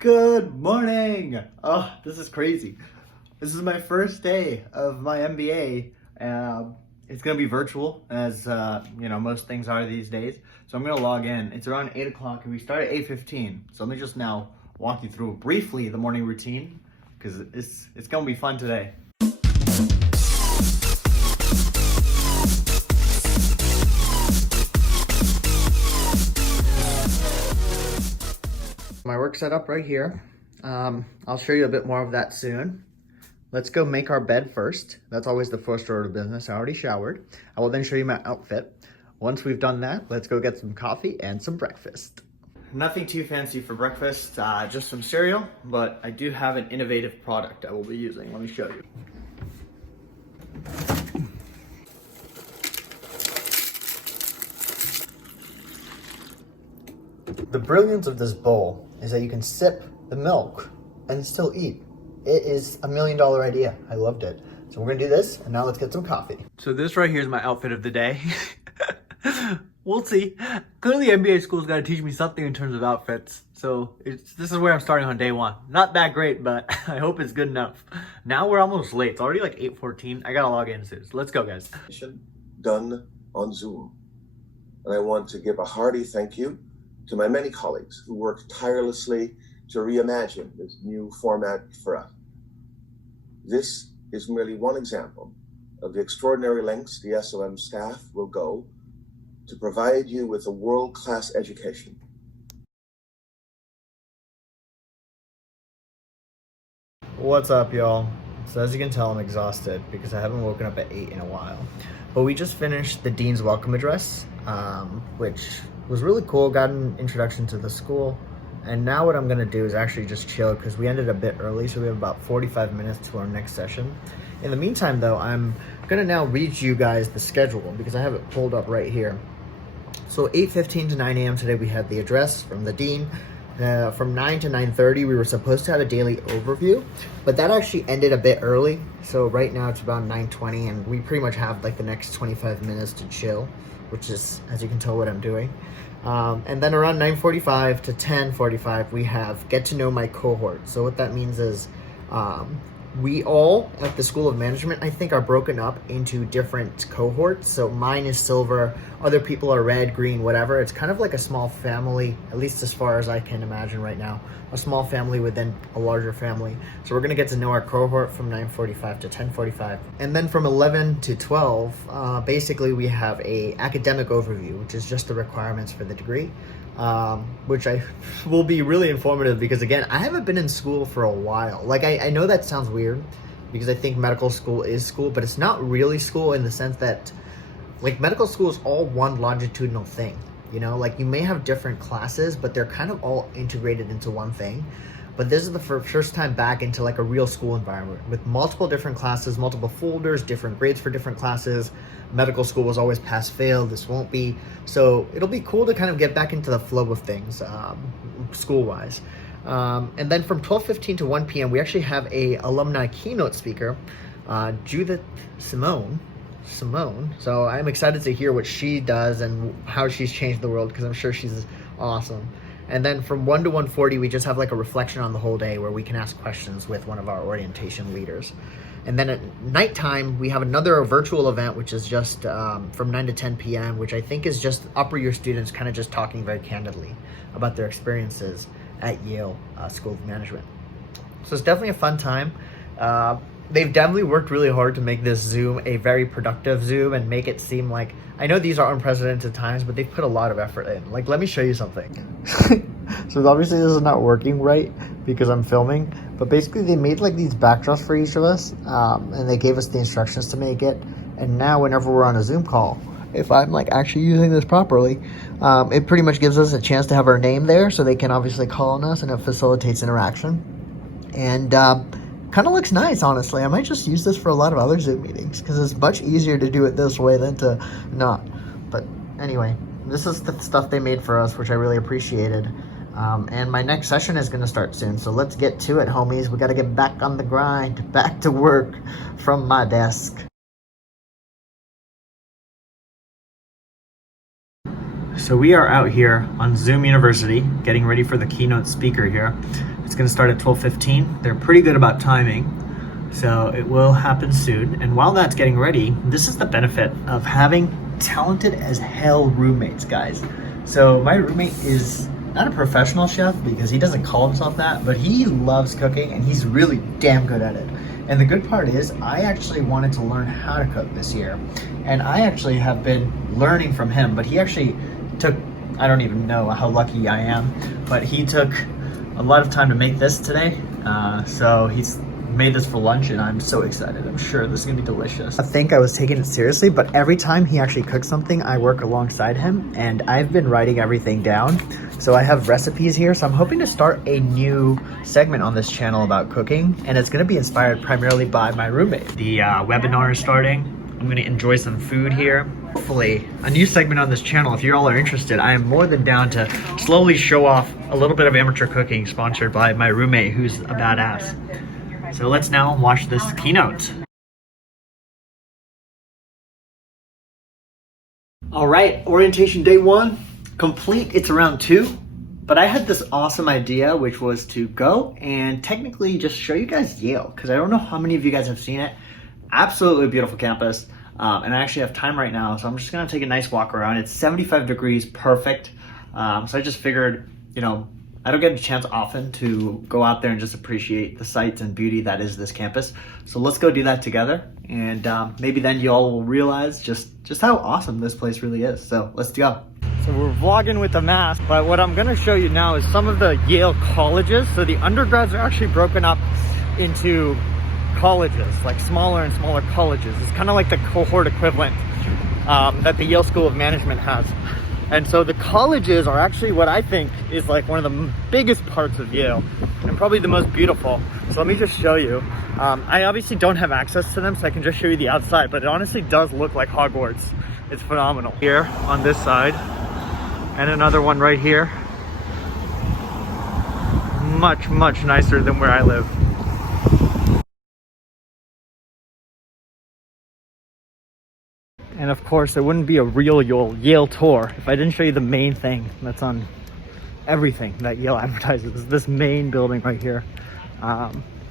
Good morning! Oh, this is crazy. This is my first day of my MBA. It's gonna be virtual, as most things are these days. So I'm gonna log in. It's around 8 o'clock, and we start at 8:15. So let me just now walk you through briefly the morning routine, because it's gonna be fun today. My work setup right here. I'll show you a bit more of that soon. Let's go make our bed first. That's always the first order of business. I already showered. I will then show you my outfit. Once we've done that, let's go get some coffee and some breakfast. Nothing too fancy for breakfast, just some cereal, but I do have an innovative product I will be using. Let me show you. The brilliance of this bowl is that you can sip the milk and still eat. It is $1 million idea. I loved it. So we're gonna do this, and now let's get some coffee. So this right here is my outfit of the day. We'll see. Clearly MBA school's gotta teach me something in terms of outfits. So this is where I'm starting on day one. Not that great, but I hope it's good enough. Now we're almost late. It's already like 8:14. I gotta log in soon. So let's go, guys. Done on Zoom. And I want to give a hearty thank you to my many colleagues who worked tirelessly to reimagine this new format for us. This is merely one example of the extraordinary lengths the SOM staff will go to provide you with a world-class education. What's up, y'all? So as you can tell, I'm exhausted because I haven't woken up at 8 in a while. But we just finished the Dean's Welcome Address, which was really cool. Got an introduction to the school. And now what I'm gonna do is actually just chill because we ended a bit early, so we have about 45 minutes to our next session. In the meantime though, I'm gonna now read you guys the schedule because I have it pulled up right here. So 8:15 to 9 a.m. today we had the address from the dean. From 9 to 9:30 we were supposed to have a daily overview, but that actually ended a bit early. So right now it's about 9:20 and we pretty much have like the next 25 minutes to chill, which is, as you can tell, what I'm doing. And then around 9:45 to 10:45 we have get to know my cohort. So what that means is we all at the School of Management, I think, are broken up into different cohorts. So mine is silver, other people are red, green, whatever. It's kind of like a small family, at least as far as I can imagine right now, a small family within a larger family. So we're gonna get to know our cohort from 9:45 to 10:45. And then from 11 to 12, basically we have a academic overview, which is just the requirements for the degree. Which I will be really informative because, again, I haven't been in school for a while. Like, I know that sounds weird because I think medical school is school, but it's not really school in the sense that, like, medical school is all one longitudinal thing, you know? Like, you may have different classes, but they're kind of all integrated into one thing. But this is the first time back into, like, a real school environment with multiple different classes, multiple folders, different grades for different classes. Medical school was always pass-fail. This won't be. So it'll be cool to kind of get back into the flow of things, school-wise. And then from 12:15 to 1 p.m., we actually have a alumni keynote speaker, Judith Simone. So I'm excited to hear what she does and how she's changed the world because I'm sure she's awesome. And then from 1 to 1:40, we just have like a reflection on the whole day where we can ask questions with one of our orientation leaders. And then at nighttime, we have another virtual event, which is just from 9 to 10 p.m., which I think is just upper year students kind of just talking very candidly about their experiences at Yale School of Management. So it's definitely a fun time. They've definitely worked really hard to make this Zoom a very productive Zoom and make it seem like, I know these are unprecedented times, but they've put a lot of effort in. Like, let me show you something. So obviously this is not working right because I'm filming, but basically they made like these backdrops for each of us, and they gave us the instructions to make it. And now whenever we're on a Zoom call, if I'm like actually using this properly, it pretty much gives us a chance to have our name there so they can obviously call on us, and it facilitates interaction. And kind of looks nice, honestly. I might just use this for a lot of other Zoom meetings because it's much easier to do it this way than to not. But anyway, this is the stuff they made for us, which I really appreciated. And my next session is going to start soon. So let's get to it, homies. We got to get back on the grind, back to work from my desk. So we are out here on Zoom University getting ready for the keynote speaker here. It's gonna start at 12:15. They're pretty good about timing, so it will happen soon. And while that's getting ready, this is the benefit of having talented as hell roommates, guys. So my roommate is not a professional chef because he doesn't call himself that, but he loves cooking and he's really damn good at it. And the good part is I actually wanted to learn how to cook this year. And I actually have been learning from him, but he actually took, I don't even know how lucky I am, but he took a lot of time to make this today. So he's made this for lunch and I'm so excited. I'm sure this is gonna be delicious. I think I was taking it seriously, but every time he actually cooks something, I work alongside him and I've been writing everything down. So I have recipes here. So I'm hoping to start a new segment on this channel about cooking, and it's gonna be inspired primarily by my roommate. The webinar is starting. I'm gonna enjoy some food here. Hopefully a new segment on this channel. If you all are interested, I am more than down to slowly show off a little bit of amateur cooking sponsored by my roommate who's a badass. So let's now watch this keynote. All right, orientation day 1 complete. It's around 2, but I had this awesome idea, which was to go and technically just show you guys Yale, because I don't know how many of you guys have seen it. Absolutely beautiful campus, and I actually have time right now, so I'm just gonna take a nice walk around. It's 75 degrees, perfect. So I just figured, you know, I don't get a chance often to go out there and just appreciate the sights and beauty that is this campus. So let's go do that together. And maybe then you all will realize just how awesome this place really is. So let's go. So we're vlogging with a mask, but what I'm gonna show you now is some of the Yale colleges. So the undergrads are actually broken up into colleges, like smaller and smaller colleges. It's kind of like the cohort equivalent that the Yale School of Management has. And so the colleges are actually what I think is like one of the biggest parts of Yale and probably the most beautiful. So let me just show you. I obviously don't have access to them, so I can just show you the outside, but it honestly does look like Hogwarts. It's phenomenal. Here on this side, and another one right here. Much, much nicer than where I live. And of course, it wouldn't be a real Yale tour if I didn't show you the main thing that's on everything that Yale advertises. This main building right here,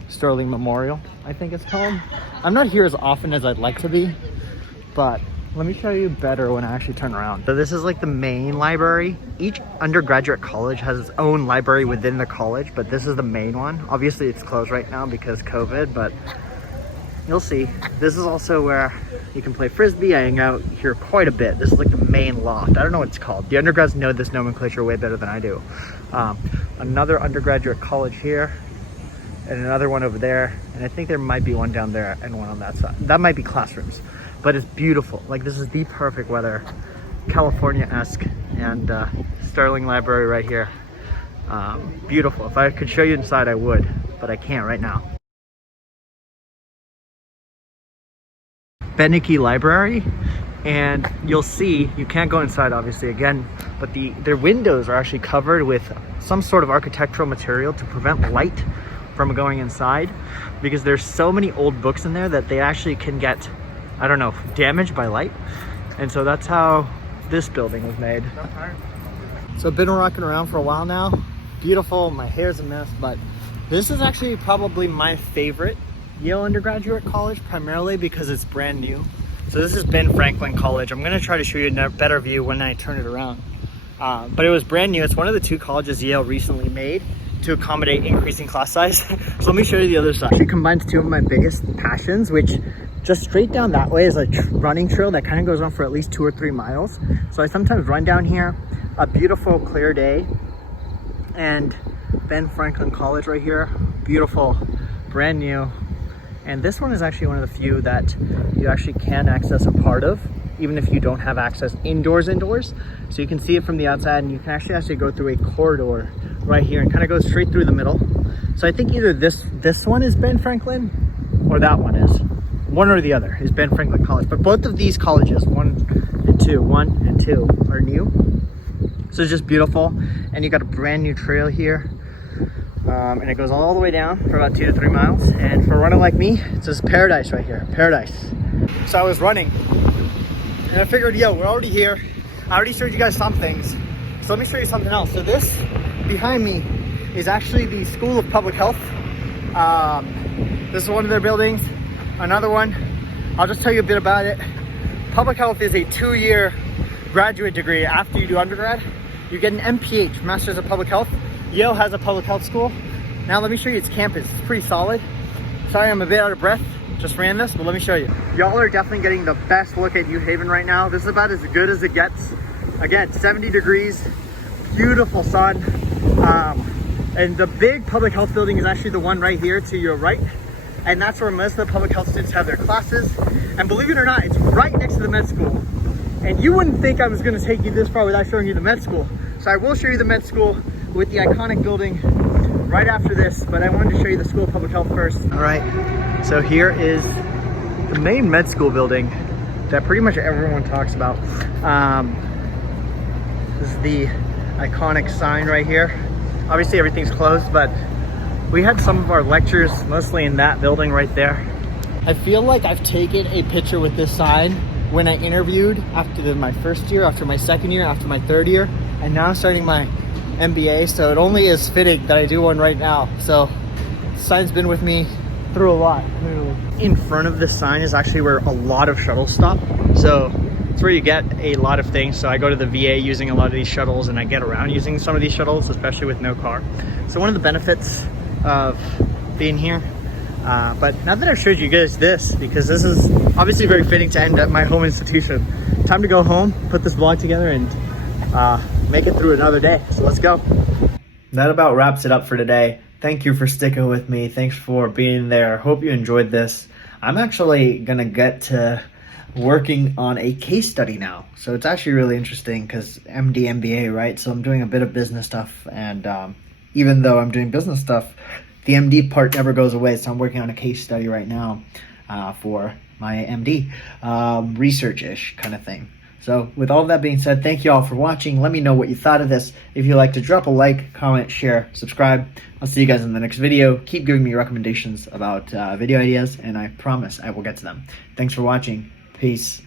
Sterling Memorial, I think it's called. I'm not here as often as I'd like to be, but let me show you better when I actually turn around. So this is like the main library. Each undergraduate college has its own library within the college, but this is the main one. Obviously it's closed right now because COVID, but you'll see. This is also where you can play Frisbee. I hang out here quite a bit. This is like the main loft. I don't know what it's called. The undergrads know this nomenclature way better than I do. Another undergraduate college here, and another one over there. And I think there might be one down there and one on that side. That might be classrooms, but it's beautiful. Like this is the perfect weather, California-esque, and Sterling Library right here. Beautiful. If I could show you inside, I would, but I can't right now. Beneke Library, and you'll see, you can't go inside obviously again, but their windows are actually covered with some sort of architectural material to prevent light from going inside, because there's so many old books in there that they actually can get, I don't know, damaged by light. And so that's how this building was made. So I've been rocking around for a while now. Beautiful, my hair's a mess, but this is actually probably my favorite Yale undergraduate college, primarily because it's brand new. So this is Ben Franklin College. I'm gonna try to show you a better view when I turn it around. But it was brand new. It's one of the 2 colleges Yale recently made to accommodate increasing class size. So let me show you the other side. It combines 2 of my biggest passions, which just straight down that way is a running trail that kind of goes on for at least 2 or 3 miles. So I sometimes run down here, a beautiful clear day, and Ben Franklin College right here, beautiful, brand new. And this one is actually one of the few that you actually can access a part of, even if you don't have access indoors. So you can see it from the outside, and you can actually go through a corridor right here and kind of go straight through the middle. So I think either this one is Ben Franklin or that one is. One or the other is Ben Franklin College. But both of these colleges, 1 and 2, are new. So it's just beautiful. And you got a brand new trail here. And it goes all the way down for about 2 to 3 miles. And for a runner like me, it says paradise right here, paradise. So I was running and I figured, yo, we're already here. I already showed you guys some things. So let me show you something else. So this behind me is actually the School of Public Health. This is one of their buildings. Another one, I'll just tell you a bit about it. Public health is a 2-year graduate degree after you do undergrad. You get an MPH, Masters of Public Health. Yale has a public health school. Now let me show you its campus. It's pretty solid. Sorry, I'm a bit out of breath. Just ran this, but let me show you. Y'all are definitely getting the best look at New Haven right now. This is about as good as it gets. Again, 70 degrees, beautiful sun. And the big public health building is actually the one right here to your right. And that's where most of the public health students have their classes. And believe it or not, it's right next to the med school. And you wouldn't think I was gonna take you this far without showing you the med school. So I will show you the med school with the iconic building right after this, but I wanted to show you the School of Public Health first. All right, so here is the main med school building that pretty much everyone talks about. This is the iconic sign right here. Obviously everything's closed, but we had some of our lectures mostly in that building right there. I feel like I've taken a picture with this sign when I interviewed after my first year, after my second year, after my third year, and now I'm starting my MBA, so it only is fitting that I do one right now. So the sign's been with me through a lot, literally. In front of this sign is actually where a lot of shuttles stop. So it's where you get a lot of things. So I go to the VA using a lot of these shuttles, and I get around using some of these shuttles, especially with no car. So one of the benefits of being here, but now that I've showed you guys this, because this is obviously very fitting to end at my home institution, time to go home, put this vlog together, and make it through another day. So let's go. That about wraps it up for today. Thank you for sticking with me. Thanks for being there. Hope you enjoyed this. I'm actually gonna get to working on a case study now. So it's actually really interesting because MD, MBA, right? So I'm doing a bit of business stuff, and even though I'm doing business stuff, the MD part never goes away. So I'm working on a case study right now for my MD, research-ish kind of thing. So with all that being said, thank you all for watching. Let me know what you thought of this. If you'd like to drop a like, comment, share, subscribe. I'll see you guys in the next video. Keep giving me recommendations about video ideas, and I promise I will get to them. Thanks for watching. Peace.